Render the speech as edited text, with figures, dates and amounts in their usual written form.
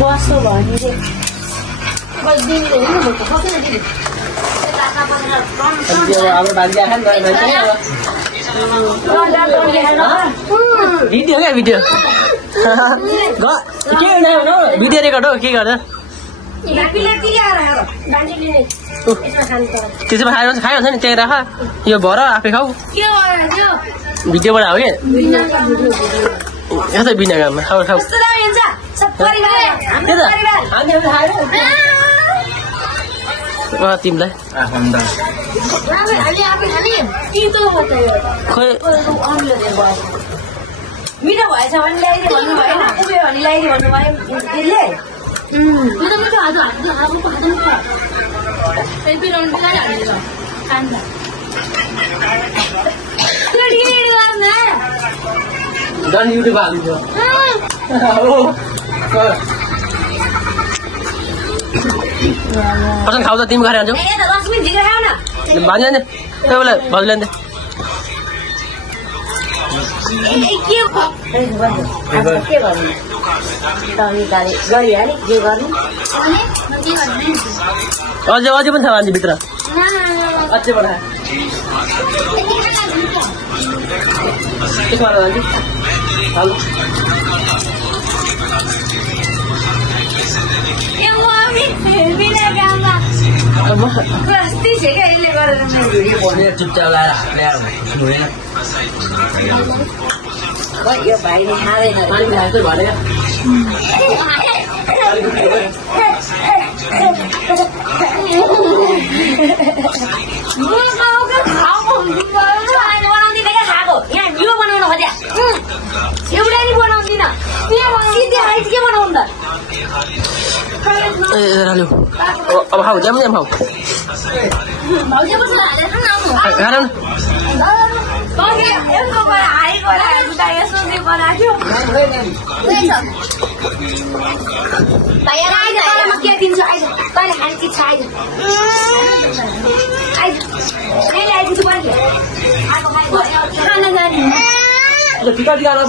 बस्नु भयो नि बस दिने हेर्नु भएको कति दिने हाम्रो भान्जी आएन भिडियो क्या भिडियो भिडियो रेकर्ड हो के गर्छ त्यसमा खाइहाल्छ नि त्यही राख यो भर आफै खाऊ भिडियो बनाऊ के यस्तै बिना काममा खाऊ खाऊ तिमीलाई मिठो भएछ भने ल्याइदियो भन्नु भएन उयो भने ल्याइदियो भन्नु भयो त्यसले युट्युब हाल्नु पर्सन खाऊ त तिमी गरेर हाल्छौ भान्जी लाने बेला भाउजू लाने अझै अझै पनि छ मान्छे भित्र अझै पठाए चुपचाप ल्याएर यो भाइले खाँदैन यो बनाउनु खोज्या एउटा नि बनाउँदिन के बनाउनु त अब खाऊ जाम जाम खाऊ टिका टिका आलु